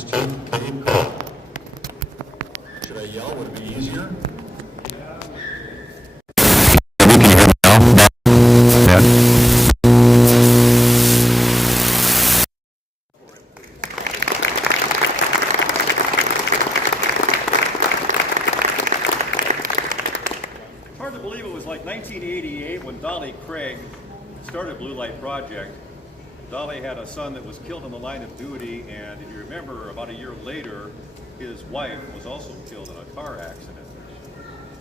Christian K. Cook. Should I yell? Would it be easier? Hard to believe it was like 1988 when Dolly Craig started Blue Light Project. Dolly had a son that was killed in the line of duty, and if you remember, about a year later, his wife was also killed in a car accident.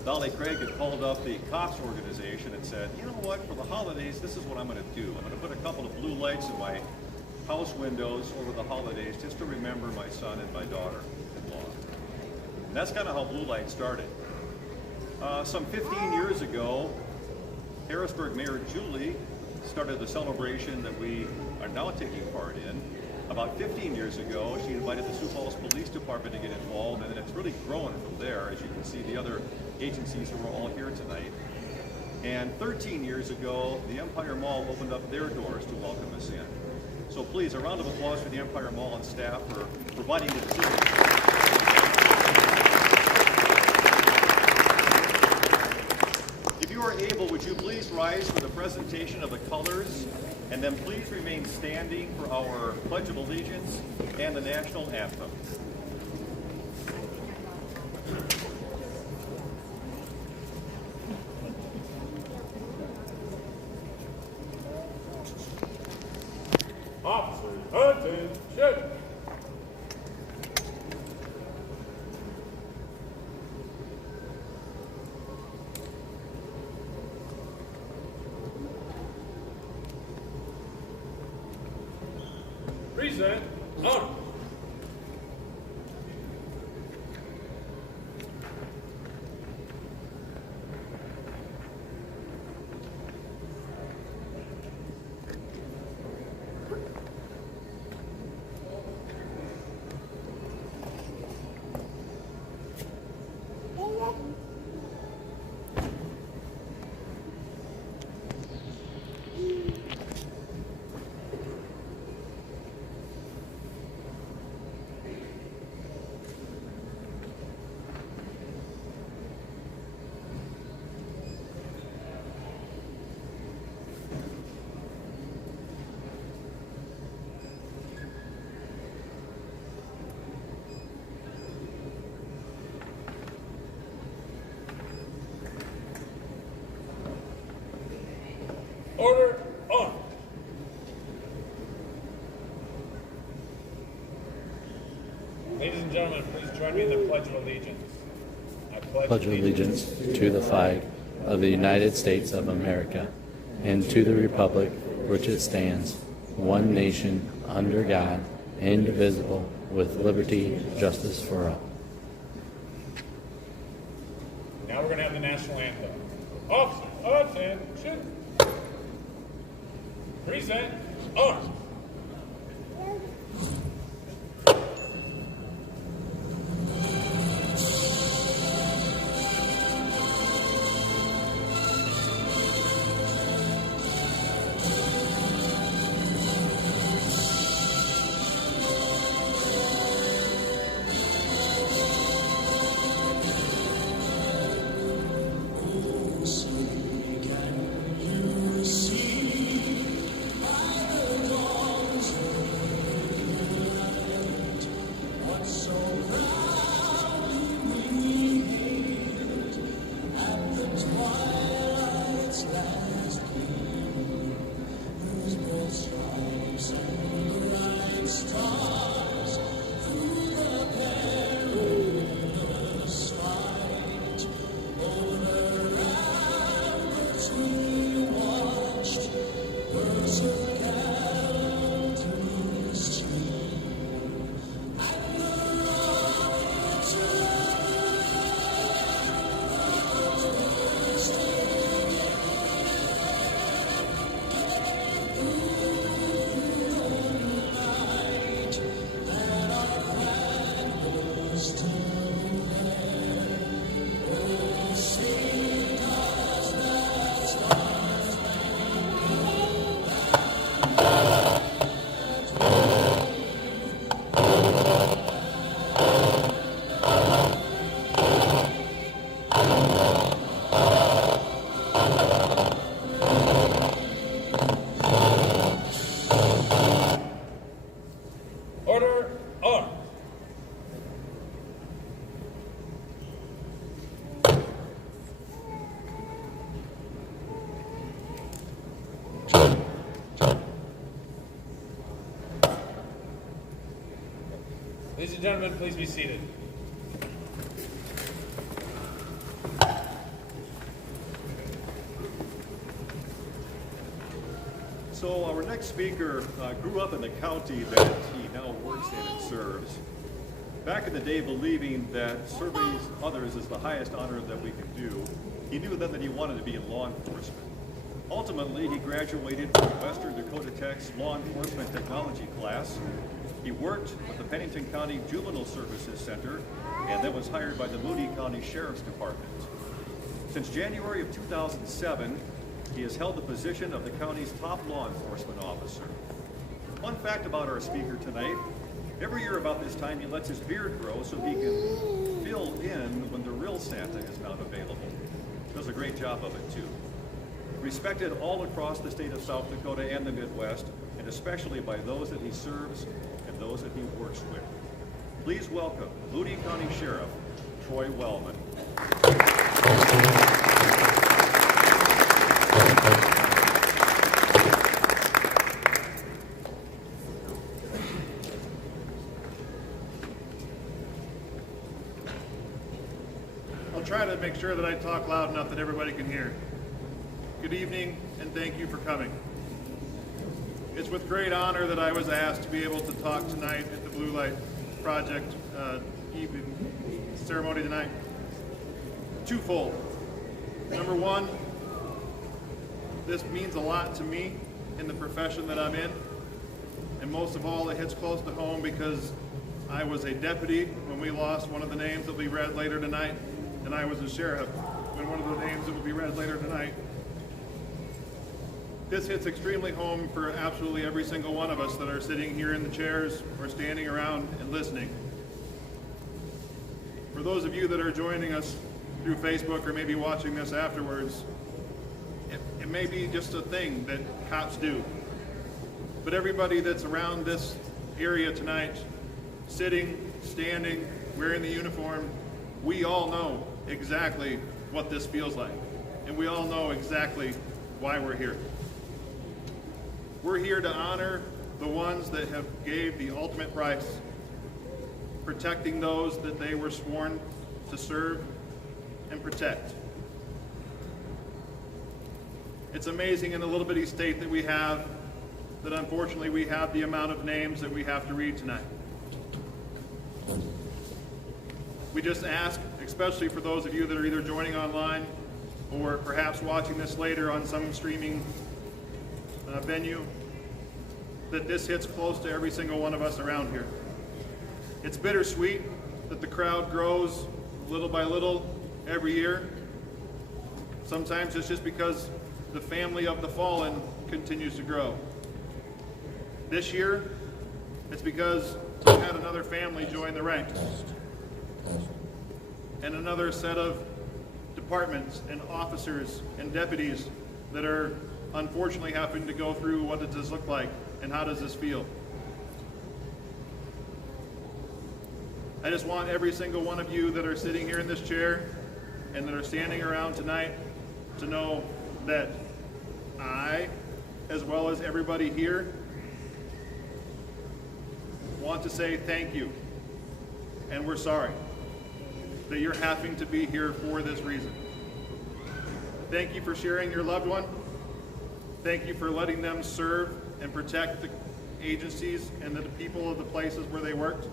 Dolly Craig had called up the cops organization and said, you know what, for the holidays, this is what I'm going to do. I'm going to put a couple of blue lights in my house windows over the holidays just to remember my son and my daughter-in-law. And that's kind of how Blue Light started. Some 15 years ago, Harrisburg Mayor Julie started the celebration that we are now taking part in. About 15 years ago, she invited the Sioux Falls Police Department to get involved, and it's really grown from there. As you can see, the other agencies who are all here tonight. And 13 years ago, the Empire Mall opened up their doors to welcome us in. So please, a round of applause for the Empire Mall and staff for providing the facility. If you are able, would you please rise for the presentation of the colors, and then please remain standing for our Pledge of Allegiance and the National Anthem. Officers, attention! Present, on. Order, on. Ladies and gentlemen, please join me in the Pledge of Allegiance. I Pledge allegiance to the flag of the United States of America and to the republic which it stands, one nation, under God, indivisible, with liberty and justice for all. Now we're going to have the national anthem. Officers, attention! Present, arms. See by the dawn Ladies and gentlemen, please be seated. So our next speaker grew up in the county that he now works in and serves. Back in the day, believing that serving others is the highest honor that we can do, he knew then that he wanted to be in law enforcement. Ultimately, he graduated from Western Dakota Tech's Law Enforcement Technology class. He worked with the Pennington County Juvenile Services Center and then was hired by the Moody County Sheriff's Department. Since January of 2007, he has held the position of the county's top law enforcement officer. Fun fact about our speaker tonight, every year about this time he lets his beard grow so he can fill in when the real Santa is not available. Does a great job of it too. Respected all across the state of South Dakota and the Midwest, and especially by those that he serves and those that he works with. Please welcome Moody County Sheriff Troy Wellman. I'll try to make sure that I talk loud enough that everybody can hear. Good evening, and thank you for coming. It's with great honor that I was asked to be able to talk tonight at the Blue Light Project evening ceremony tonight. Twofold. Number one, this means a lot to me in the profession that I'm in, and most of all, it hits close to home because I was a deputy when we lost one of the names that will be read later tonight, and I was a sheriff when one of the names that will be read later tonight. This hits extremely home for absolutely every single one of us that are sitting here in the chairs or standing around and listening. For those of you that are joining us through Facebook or maybe watching this afterwards, it may be just a thing that cops do. But everybody that's around this area tonight, sitting, standing, wearing the uniform, we all know exactly what this feels like. And we all know exactly why we're here. We're here to honor the ones that have gave the ultimate price, protecting those that they were sworn to serve and protect. It's amazing in the little bitty state that we have that unfortunately we have the amount of names that we have to read tonight. We just ask, especially for those of you that are either joining online or perhaps watching this later on some streaming venue, that this hits close to every single one of us around here. It's bittersweet that the crowd grows little by little every year. Sometimes it's just because the family of the fallen continues to grow. This year, it's because we had another family join the ranks, and another set of departments and officers and deputies that are unfortunately having to go through what does this look like and how does this feel. I just want every single one of you that are sitting here in this chair and that are standing around tonight to know that I, as well as everybody here, want to say thank you, and we're sorry that you're having to be here for this reason. Thank you for sharing your loved one. Thank you for letting them serve and protect the agencies and the people of the places where they worked.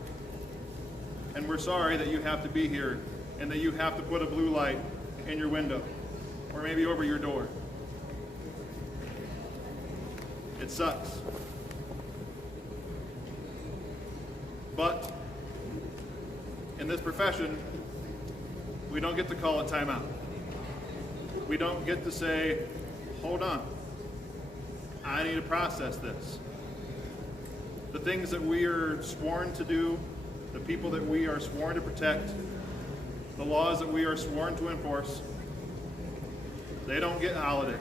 And we're sorry that you have to be here and that you have to put a blue light in your window or maybe over your door. It sucks. But in this profession, we don't get to call a timeout. We don't get to say, hold on, I need to process this. The things that we are sworn to do, the people that we are sworn to protect, the laws that we are sworn to enforce, they don't get holidays.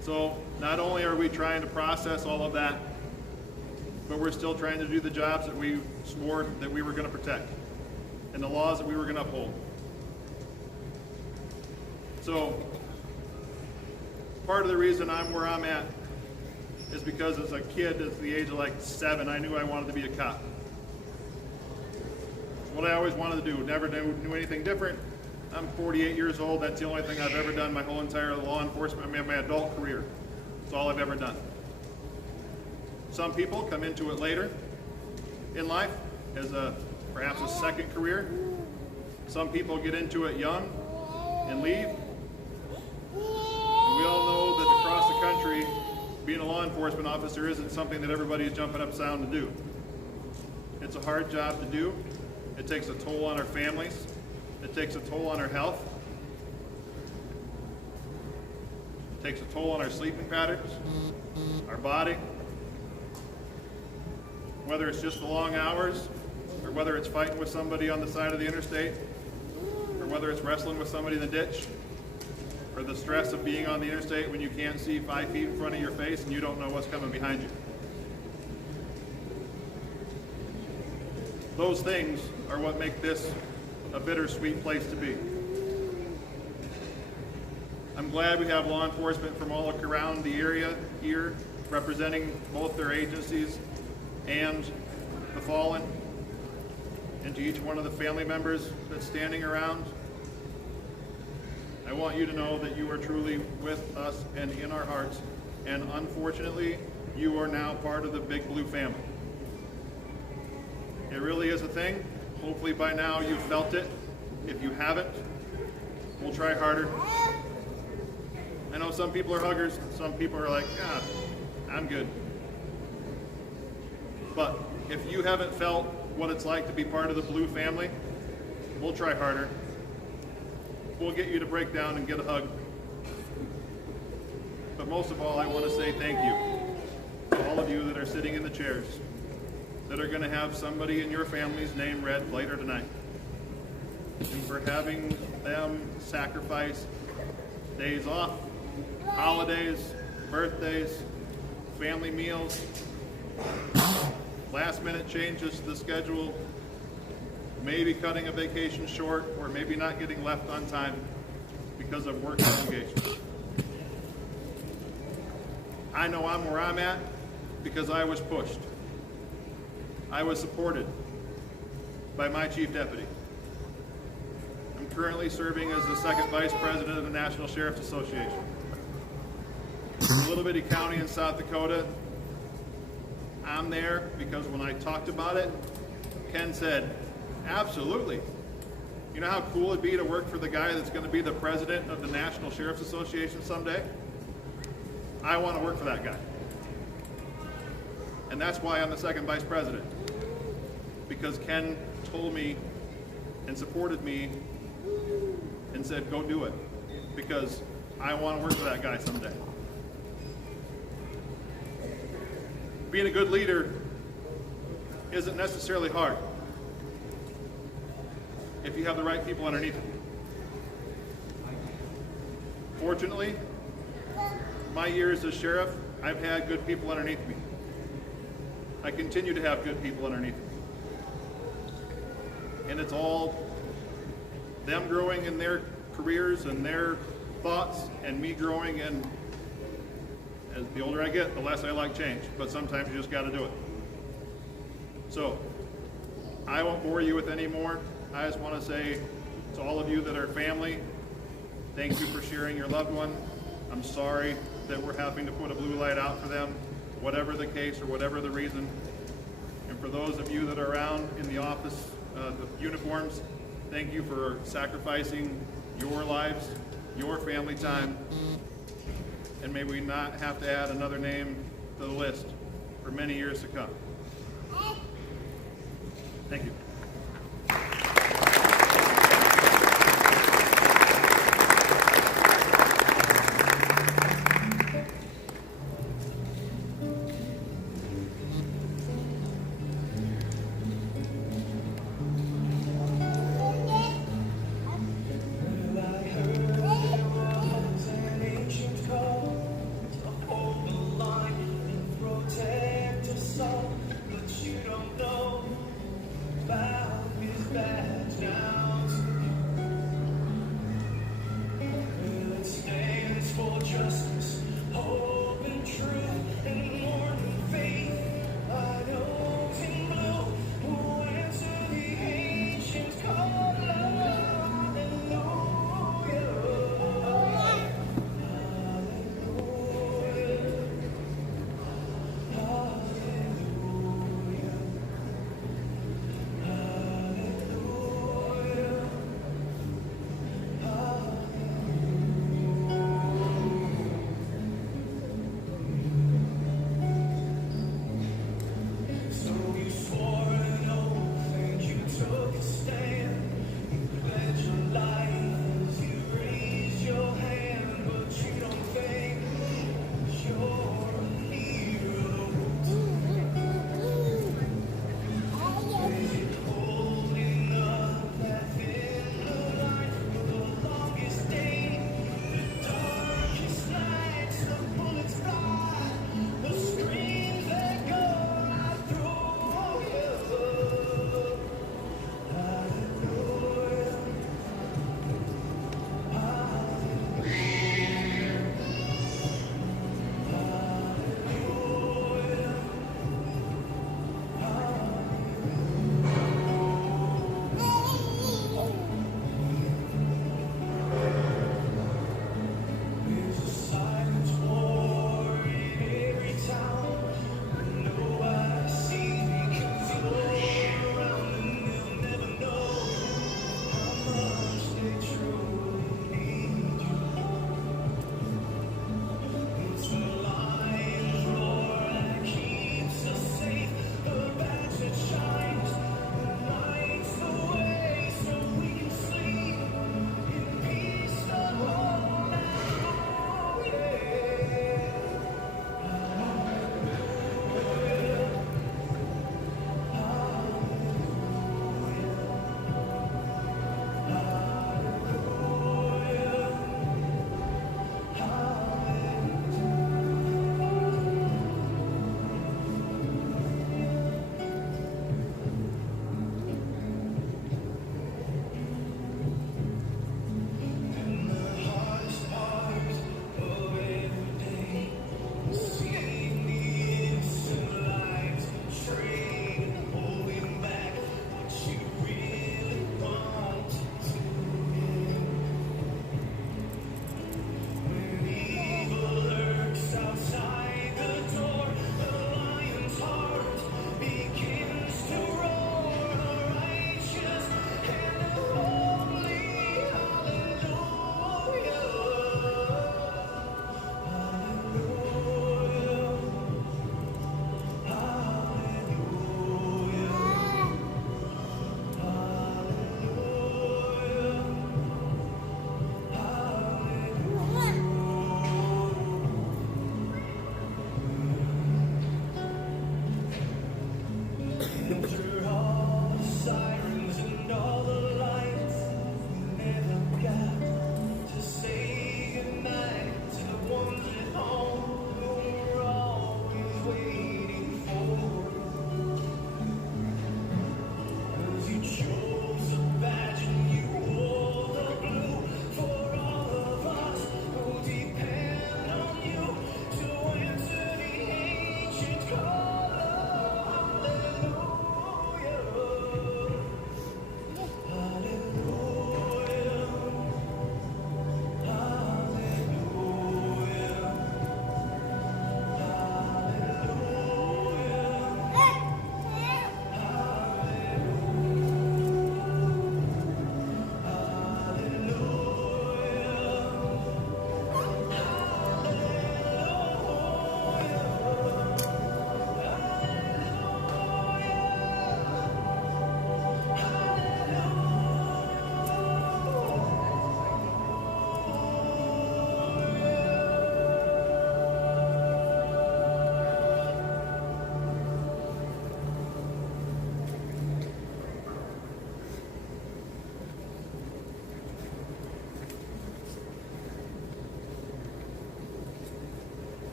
So not only are we trying to process all of that, but we're still trying to do the jobs that we swore that we were going to protect and the laws that we were going to uphold. So Part of the reason I'm where I'm at is because as a kid, at the age of like 7, I knew I wanted to be a cop. It's what I always wanted to do. Never knew anything different. I'm 48 years old. That's the only thing I've ever done my whole entire law enforcement, my adult career. That's all I've ever done. Some people come into it later in life as perhaps a second career. Some people get into it young and leave. And we all know that across the country, being a law enforcement officer isn't something that everybody is jumping up and down to do. It's a hard job to do. It takes a toll on our families. It takes a toll on our health. It takes a toll on our sleeping patterns, our body. Whether it's just the long hours, or whether it's fighting with somebody on the side of the interstate, or whether it's wrestling with somebody in the ditch, or the stress of being on the interstate when you can't see 5 feet in front of your face and you don't know what's coming behind you. Those things are what make this a bittersweet place to be. I'm glad we have law enforcement from all around the area here, representing both their agencies and the fallen. And to each one of the family members that's standing around, I want you to know that you are truly with us and in our hearts. And unfortunately, you are now part of the Big Blue family. It really is a thing. Hopefully by now you've felt it. If you haven't, we'll try harder. I know some people are huggers. Some people are like, I'm good. But if you haven't felt what it's like to be part of the Blue family, we'll try harder. We'll get you to break down and get a hug. But most of all, I want to say thank you to all of you that are sitting in the chairs, that are going to have somebody in your family's name read later tonight, and for having them sacrifice days off, holidays, birthdays, family meals, last-minute changes to the schedule, maybe cutting a vacation short, or maybe not getting left on time because of work obligations. I know I'm where I'm at because I was pushed. I was supported by my chief deputy. I'm currently serving as the second vice president of the National Sheriff's Association. A little bitty county in South Dakota. I'm there because when I talked about it, Ken said, absolutely. You know how cool it'd be to work for the guy that's going to be the president of the National Sheriff's Association someday? I want to work for that guy. And that's why I'm the second vice president. Because Ken told me and supported me and said, go do it. Because I want to work for that guy someday. Being a good leader isn't necessarily hard if you have the right people underneath you. Fortunately, my years as sheriff, I've had good people underneath me. I continue to have good people underneath me. And it's all them growing in their careers and their thoughts, and me growing in, as the older I get, the less I like change. But sometimes you just got to do it. So, I won't bore you with any more. I just want to say to all of you that are family, thank you for sharing your loved one. I'm sorry that we're having to put a blue light out for them, whatever the case or whatever the reason. And for those of you that are around in the office, the uniforms, thank you for sacrificing your lives, your family time, and may we not have to add another name to the list for many years to come. Thank you. But you don't know.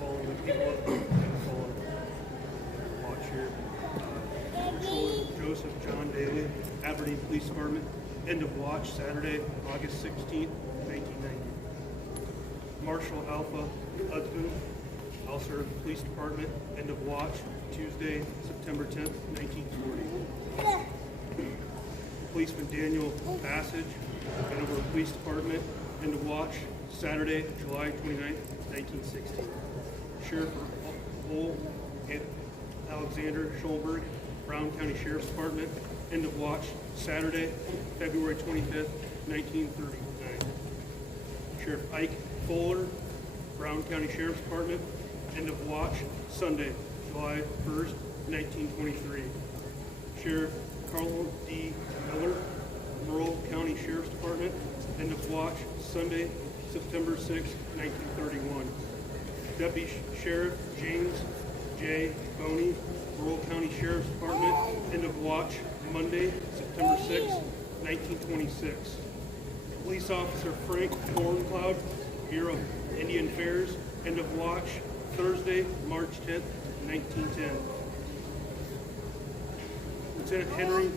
Following the people watch here. Patrol Joseph John Daly, Aberdeen Police Department. End of watch Saturday, August 16th, 1990. Marshal Alpha Hudson, Alcer Police Department. End of watch Tuesday, September 10th, 1940. Policeman Daniel Passage, Hanover Police Department. End of watch Saturday, July 29th, 1960. Sheriff Cole Alexander Schulberg, Brown County Sheriff's Department. End of watch Saturday, February 25th, 1939. Sheriff Ike Fuller, Brown County Sheriff's Department. End of watch Sunday, July 1st, 1923. Sheriff Carl D. Miller, Merle County Sheriff's Department. End of watch Sunday, September 6th, 1931. Deputy Sheriff James J. Boney, Rural County Sheriff's Department. End of watch Monday, September 6th, 1926. Police Officer Frank Horncloud, Bureau of Indian Affairs. End of watch Thursday, March 10th, 1910. Lieutenant Henry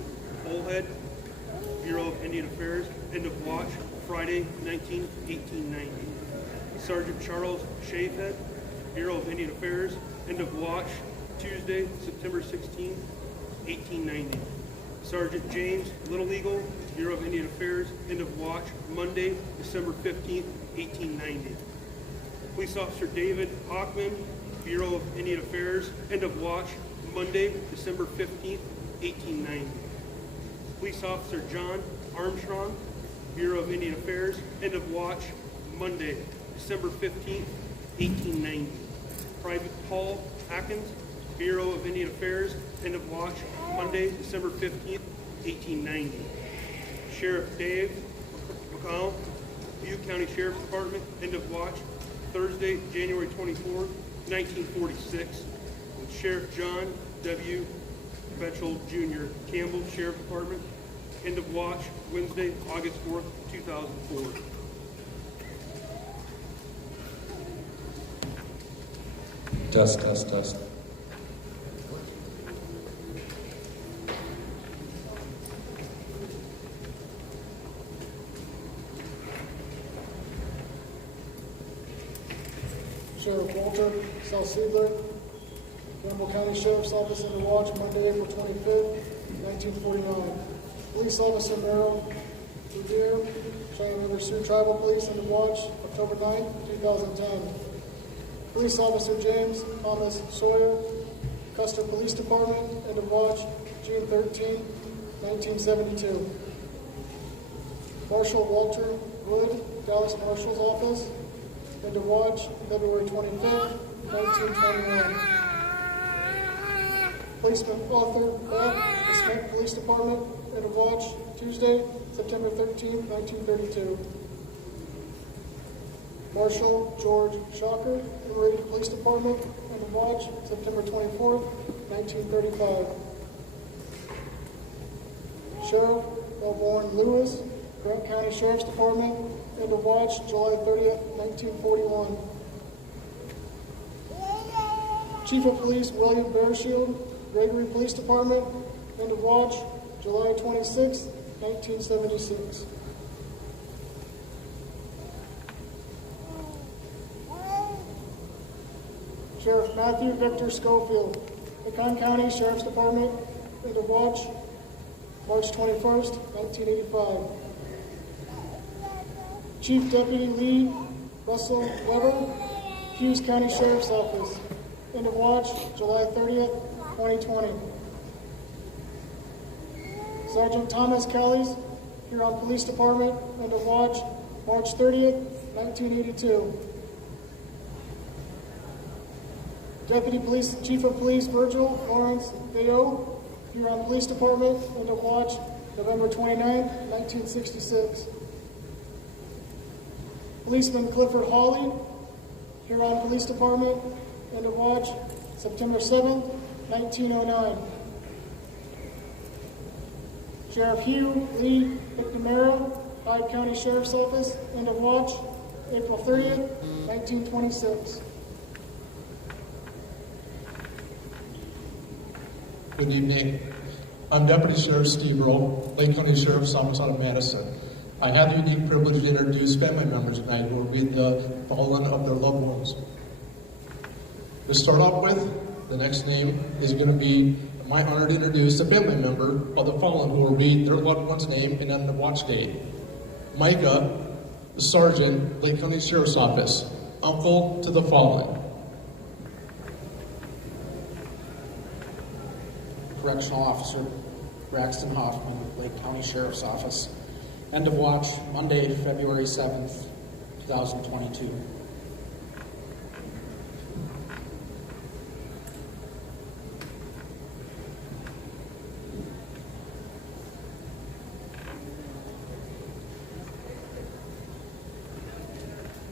Bullhead, Bureau of Indian Affairs. End of watch Friday, 1890. Sergeant Charles Shavehead, Bureau of Indian Affairs. End of watch Tuesday, September 16, 1890. Sergeant James Little Eagle, Bureau of Indian Affairs. End of watch Monday, December 15, 1890. Police Officer David Hockman, Bureau of Indian Affairs. End of watch Monday, December 15, 1890. Police Officer John Armstrong, Bureau of Indian Affairs. End of watch Monday, December 15, 1890. Private Paul Atkins, Bureau of Indian Affairs. End of watch Monday, December 15th, 1890. Sheriff Dave McConnell, Butte County Sheriff's Department. End of watch Thursday, January 24th, 1946. And Sheriff John W. Betchel Jr., Campbell Sheriff's Department. End of watch Wednesday, August 4th, 2004. Test. Sheriff Walter Salceedler, Campbell County Sheriff's Office under watch Monday, April 25th, 1949. Police Officer Merrill Revere, Cheyenne River Sioux Tribal Police under watch October 9th, 2010. Police Officer James Thomas Sawyer, Custer Police Department, end of watch June 13, 1972. Marshal Walter Wood, Dallas Marshal's Office, end of watch February 25th, 1921. Policeman Arthur Beck, the Smith Police Department, end of watch Tuesday, September 13, 1932. Marshal George Shocker, Laredo Police Department, end of watch September 24th, 1935. Sheriff Melbourne Lewis, Grant County Sheriff's Department, end of watch July 30th, 1941. Chief of Police William Bearshield, Gregory Police Department, end of watch July 26th, 1976. Sheriff Matthew Victor Schofield, Macon County Sheriff's Department, end of watch March 21st, 1985. Chief Deputy Lee Russell Weber, Hughes County Sheriff's Office, end of watch July 30th, 2020. Sergeant Thomas Kelly's Huron Police Department, end of watch March 30th, 1982. Deputy Police Chief of Police Virgil Lawrence Theo, Huron Police Department, end of watch November 29, 1966. Policeman Clifford Hawley, Huron Police Department, end of watch, September 7th, 1909. Sheriff Hugh Lee McNamara, Hyde County Sheriff's Office, end of watch, April 30th, 1926. Good evening. I'm Deputy Sheriff Steve Rowe, Lake County Sheriff's Office out of Madison. I have the unique privilege to introduce family members tonight who will be the fallen of their loved ones. To start off with, the next name is going to be my honor to introduce a family member of the fallen who will read their loved one's name and end of watch date. Micah, the Sergeant, Lake County Sheriff's Office, uncle to the fallen. Correctional Officer Braxton Hoffman, Lake County Sheriff's Office. End of watch, Monday, February 7th, 2022.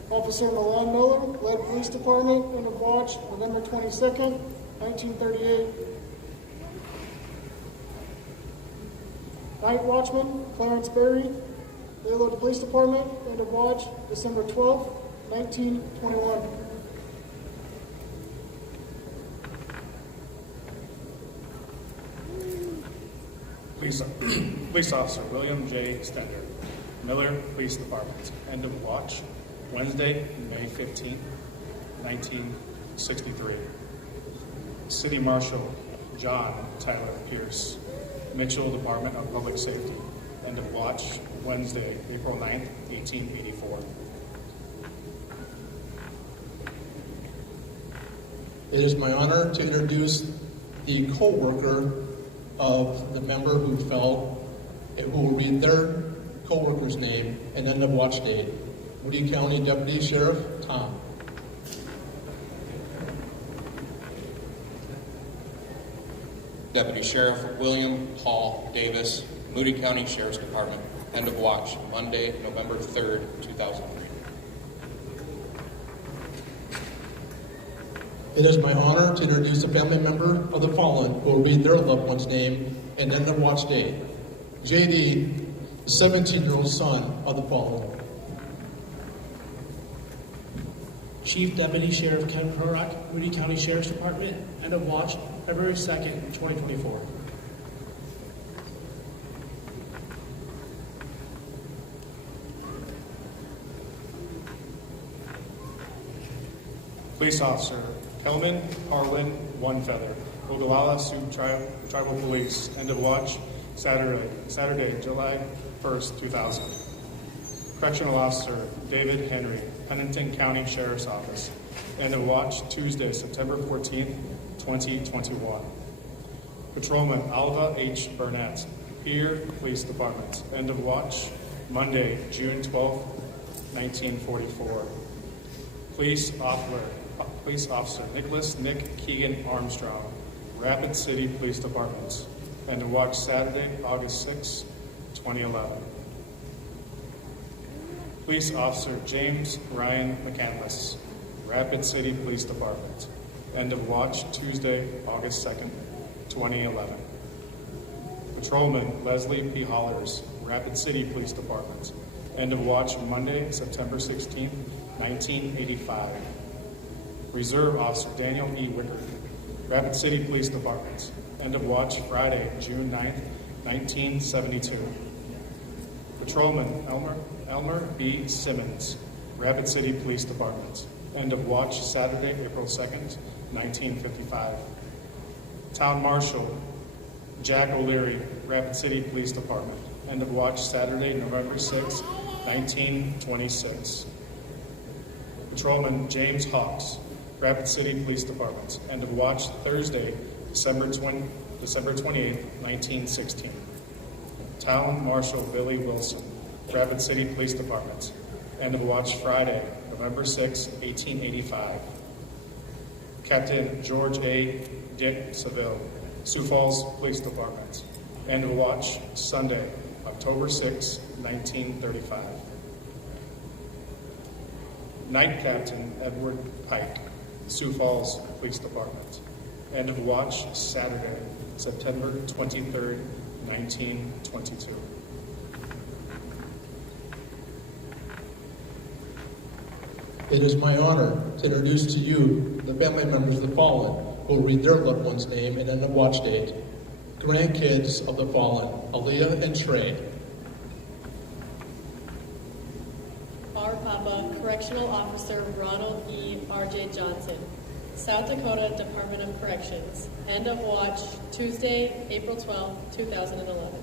Officer Milan Miller, Led Police Department, end of watch, November 22nd, 1938. Night Watchman, Clarence Berry, Railroad Police Department, end of watch, December 12th, 1921. Police Officer William J. Stender, Miller Police Department. End of watch, Wednesday, May 15, 1963. City Marshal John Tyler Pierce, Mitchell Department of Public Safety. End of watch, Wednesday, April 9th, 1884. It is my honor to introduce the co-worker of the member who fell, who will read their co-worker's name and end of watch date. Moody County Deputy Sheriff Tom. Deputy Sheriff William Paul Davis, Moody County Sheriff's Department. End of watch, Monday, November 3rd, 2003. It is my honor to introduce a family member of the fallen who will read their loved one's name and end of watch date. JD, the 17-year-old son of the fallen. Chief Deputy Sheriff Ken Prorock, Moody County Sheriff's Department, end of watch, February 2nd, 2024. Police Officer Kelman Harlan One Feather, Ogallala Sioux Tribal Police. End of watch, Saturday, July 1st, 2000. Correctional Officer David Henry, Pennington County Sheriff's Office. End of watch, Tuesday, September 14th, 2021. Patrolman Alva H. Burnett, Pierre Police Department. End of watch, Monday, June 12th, 1944. Police Officer Nicholas Nick Keegan Armstrong, Rapid City Police Department. End of watch, Saturday, August 6, 2011. Police Officer James Ryan McCandless, Rapid City Police Department. End of watch, Tuesday, August 2nd, 2011. Patrolman Leslie P. Hollers, Rapid City Police Department. End of watch, Monday, September 16th, 1985. Reserve Officer Daniel E. Wicker, Rapid City Police Department. End of watch, Friday, June 9th, 1972. Patrolman Elmer B. Simmons, Rapid City Police Department. End of watch, Saturday, April 2nd, 1955. Town Marshal Jack O'Leary, Rapid City Police Department. End of watch, Saturday, November 6, 1926. Patrolman James Hawks, Rapid City Police Department. End of watch, Thursday, December 28, 1916. Town Marshal Billy Wilson, Rapid City Police Department. End of watch, Friday, November 6, 1885. Captain George A. Dick Seville, Sioux Falls Police Department. End of watch, Sunday, October 6, 1935. Night Captain Edward Pike, Sioux Falls Police Department. End of watch Saturday, September 23rd, 1922. It is my honor to introduce to you the family members of the fallen who will read their loved one's name and end of watch date. Grandkids of the fallen, Aaliyah and Trey. Our Papa, Correctional Officer Ronald E. R.J. Johnson, South Dakota Department of Corrections. End of watch Tuesday, April 12, 2011.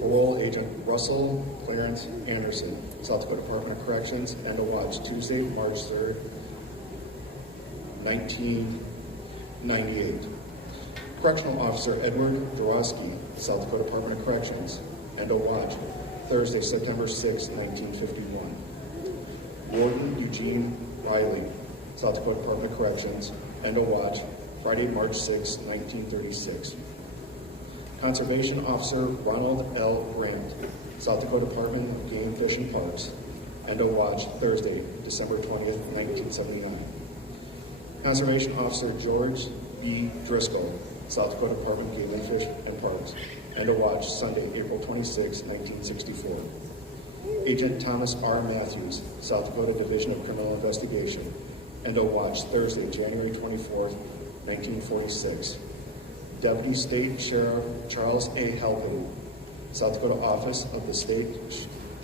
Parole Agent Russell Clarence Anderson, South Dakota Department of Corrections, end of watch Tuesday, March 3rd, 1998. Correctional Officer Edward Dorosky, South Dakota Department of Corrections, end of watch Thursday, September 6, 1951. Warden Eugene Riley, South Dakota Department of Corrections, end of watch Friday, March 6, 1936. Conservation Officer Ronald L. Brandt, South Dakota Department of Game, Fish, and Parks, end of watch Thursday, December 20th, 1979. Conservation Officer George B. Driscoll, South Dakota Department of Game and Fish and Parks, end of watch Sunday, April 26, 1964. Agent Thomas R. Matthews, South Dakota Division of Criminal Investigation, end of watch Thursday, January 24th, 1946. Deputy State Sheriff Charles A. Halpern, South Dakota Office of the State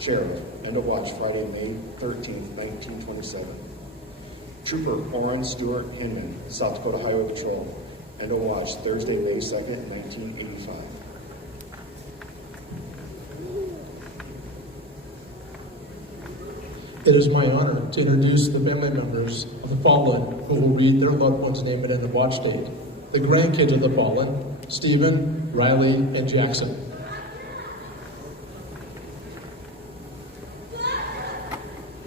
Sheriff, end of watch Friday, May 13th, 1927. Trooper Orrin Stewart Hinman, South Dakota Highway Patrol, end of watch Thursday, May 2nd, 1985. It is my honor to introduce the family members of the fallen who will read their loved one's name and end of watch date. The grandkids of the fallen, Stephen, Riley, and Jackson.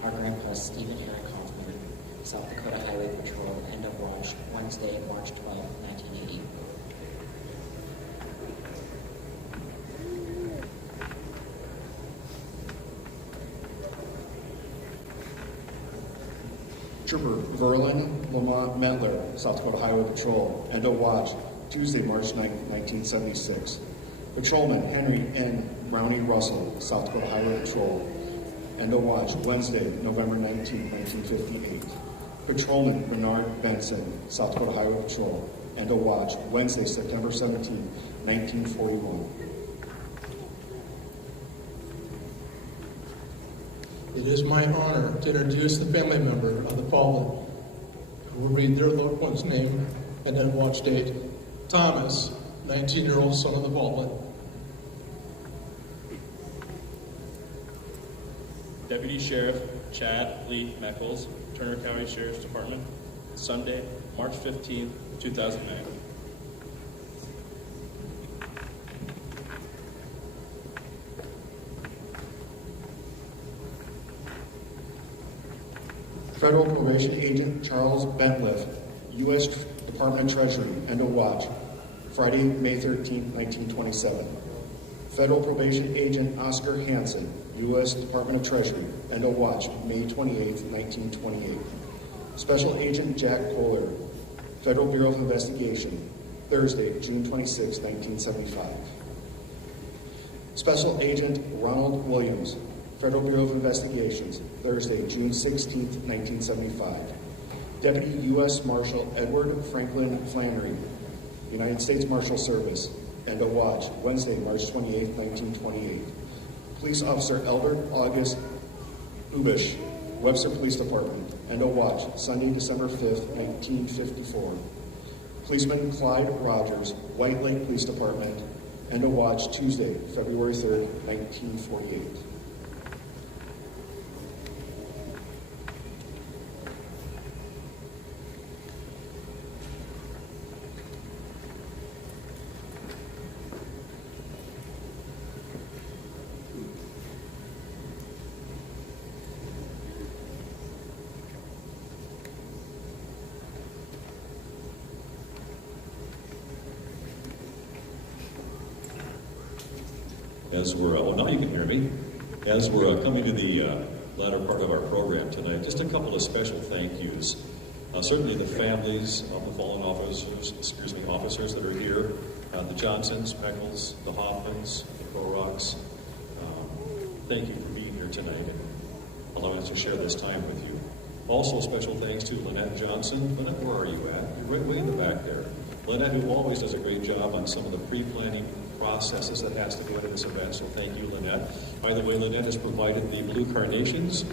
Our grandpa, Stephen Eric Hoffman, South Dakota Highway Patrol, end of watch Wednesday, March 12, 1980. Trooper Verlin Lamont Mentler, South Dakota Highway Patrol, end of watch Tuesday, March 9, 1976. Patrolman Henry N. Brownie Russell, South Dakota Highway Patrol, end of watch Wednesday, November 19, 1958. Patrolman Bernard Benson, South Dakota Highway Patrol, end of watch Wednesday, September 17, 1941. It is my honor to introduce the family member of the fallen who will read their loved one's name and then watch date. Thomas, 19-year-old son of the fallen. Deputy Sheriff Chad Lee Meckles, Turner County Sheriff's Department, Sunday, March 15, 2009. Federal Probation Agent Charles Bentliff, U.S. Department of Treasury, end of watch Friday, May 13, 1927. Federal Probation Agent Oscar Hansen, U.S. Department of Treasury, end of watch May 28, 1928. Special Agent Jack Kohler, Federal Bureau of Investigation, Thursday, June 26, 1975. Special Agent Ronald Williams, Federal Bureau of Investigations, Thursday, June 16, 1975. Deputy U.S. Marshal Edward Franklin Flannery, United States Marshal Service, end of watch, Wednesday, March 28, 1928. Police Officer Albert August Ubish, Webster Police Department, end of watch, Sunday, December 5, 1954. Policeman Clyde Rogers, White Lake Police Department, end of watch, Tuesday, February 3, 1948. as we're, oh, now you can hear me. As we're coming to the latter part of our program tonight, just a couple of special thank yous. Certainly the families of the fallen officers that are here, the Johnsons, Peckles, the Hoffmans, the Crowrocks. Thank you for being here tonight and allowing us to share this time with you. Also, special thanks to Lynette Johnson. Lynette, where are you at? You're right way in the back there. Lynette, who always does a great job on some of the pre-planning processes that has to go into this event, so thank you, Lynette. By the way, Lynette has provided the blue carnations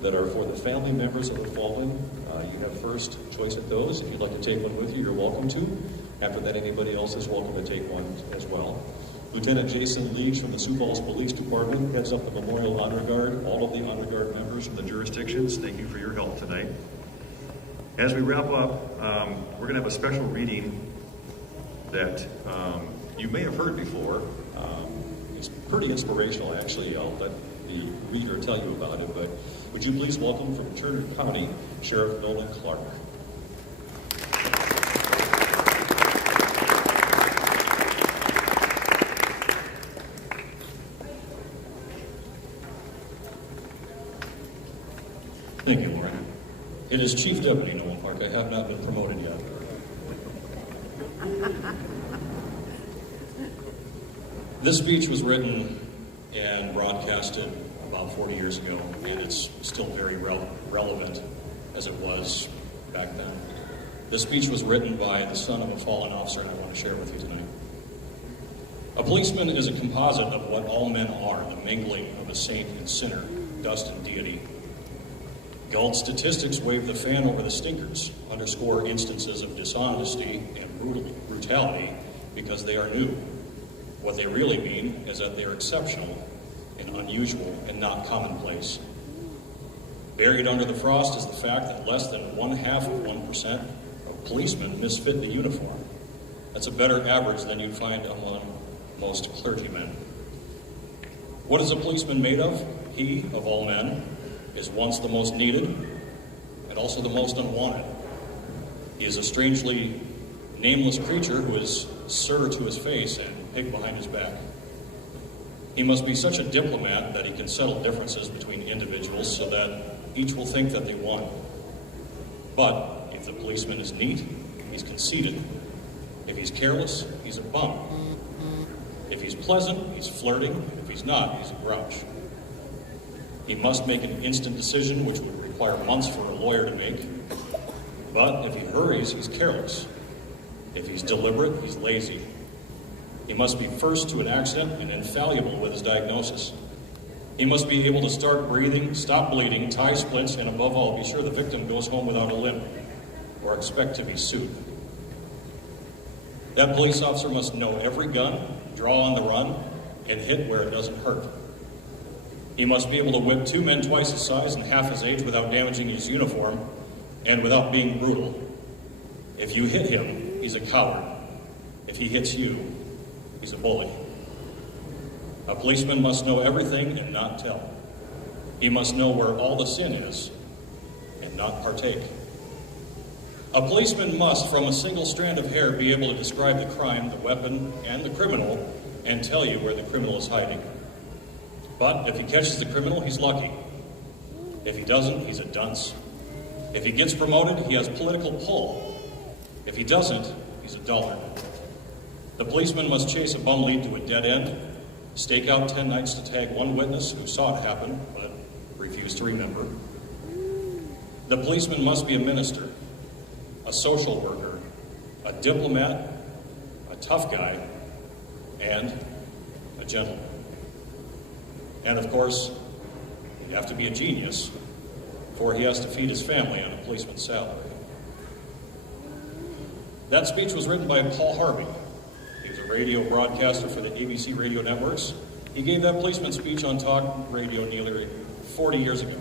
that are for the family members of the fallen. You have first choice at those. If you'd like to take one with you, you're welcome to. After that, anybody else is welcome to take one as well. Lieutenant Jason Leach from the Sioux Falls Police Department heads up the Memorial Honor Guard. All of the Honor Guard members from the jurisdictions, thank you for your help tonight. As we wrap up, we're going to have a special reading that you may have heard before. It's pretty inspirational, actually. I'll let the reader tell you about it, but would you please welcome from Turner County, Sheriff Nolan Clark. Thank you, Warren. It is Chief Deputy Nolan Clark. I have not been promoted yet. This speech was written and broadcasted about 40 years ago, and it's still very relevant as it was back then. This speech was written by the son of a fallen officer, and I want to share it with you tonight. A policeman is a composite of what all men are, the mingling of a saint and sinner, dust and deity. Galt statistics wave the fan over the stinkers, underscore instances of dishonesty and brutality because they are new. What they really mean is that they are exceptional and unusual and not commonplace. Buried under the frost is the fact that less than 0.5% of policemen misfit the uniform. That's a better average than you'd find among most clergymen. What is a policeman made of? He, of all men, is once the most needed and also the most unwanted. He is a strangely nameless creature who is sir to his face and pig behind his back. He must be such a diplomat that he can settle differences between individuals so that each will think that they won. But if the policeman is neat, he's conceited. If he's careless, he's a bum. If he's pleasant, he's flirting. If he's not, he's a grouch. He must make an instant decision, which would require months for a lawyer to make. But if he hurries, he's careless. If he's deliberate, he's lazy. He must be first to an accident and infallible with his diagnosis. He must be able to start breathing, stop bleeding, tie splints, and above all, be sure the victim goes home without a limp or expect to be sued. That police officer must know every gun, draw on the run, and hit where it doesn't hurt. He must be able to whip two men twice his size and half his age without damaging his uniform and without being brutal. If you hit him, he's a coward. If he hits you, he's a bully. A policeman must know everything and not tell. He must know where all the sin is and not partake. A policeman must, from a single strand of hair, be able to describe the crime, the weapon, and the criminal and tell you where the criminal is hiding. But if he catches the criminal, he's lucky. If he doesn't, he's a dunce. If he gets promoted, he has political pull. If he doesn't, he's a dullard. The policeman must chase a bum lead to a dead end, stake out 10 nights to tag one witness who saw it happen, but refused to remember. The policeman must be a minister, a social worker, a diplomat, a tough guy, and a gentleman. And of course, you have to be a genius, for he has to feed his family on a policeman's salary. That speech was written by Paul Harvey. He was a radio broadcaster for the ABC radio networks. He gave that policeman speech on talk radio nearly 40 years ago,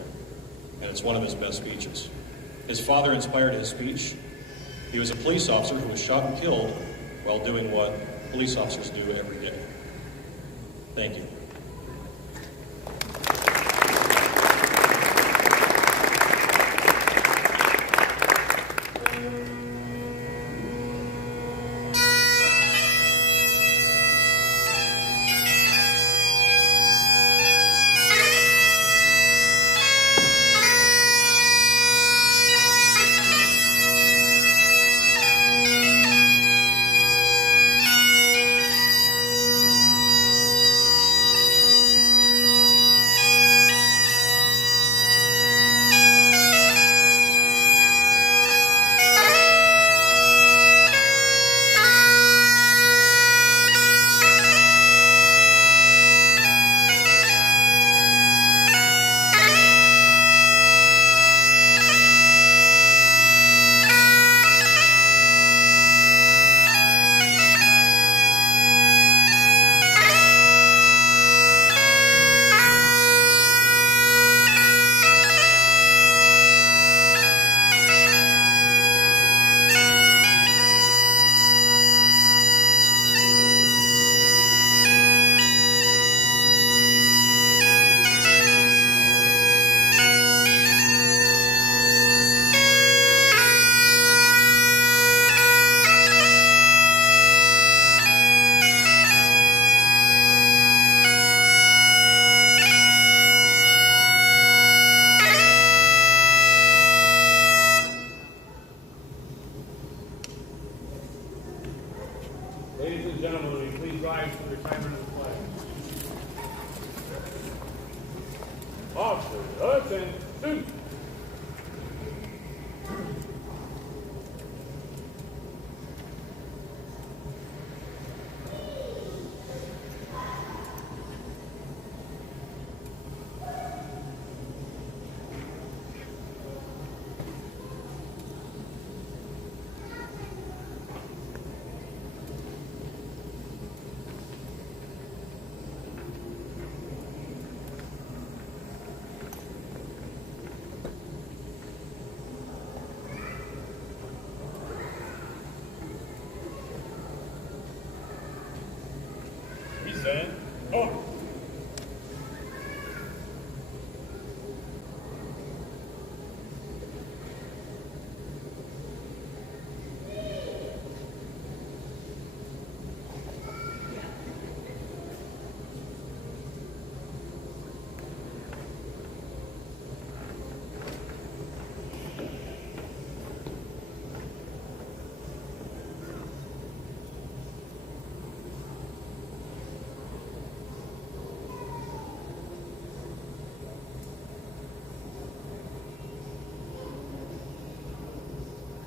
and it's one of his best speeches. His father inspired his speech. He was a police officer who was shot and killed while doing what police officers do every day. Thank you. and shoot. Be set. Oh.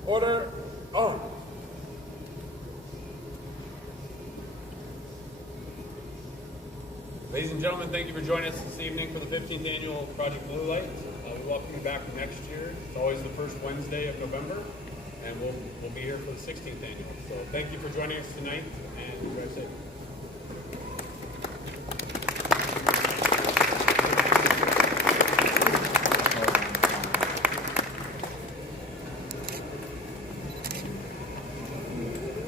Order. On. Ladies and gentlemen, thank you for joining us this evening for the 15th annual Project Blue Light. We welcome you back next year. It's always the first Wednesday of November, and we'll be here for the 16th annual. So thank you for joining us tonight, and you guys safe.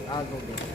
I'll go get it.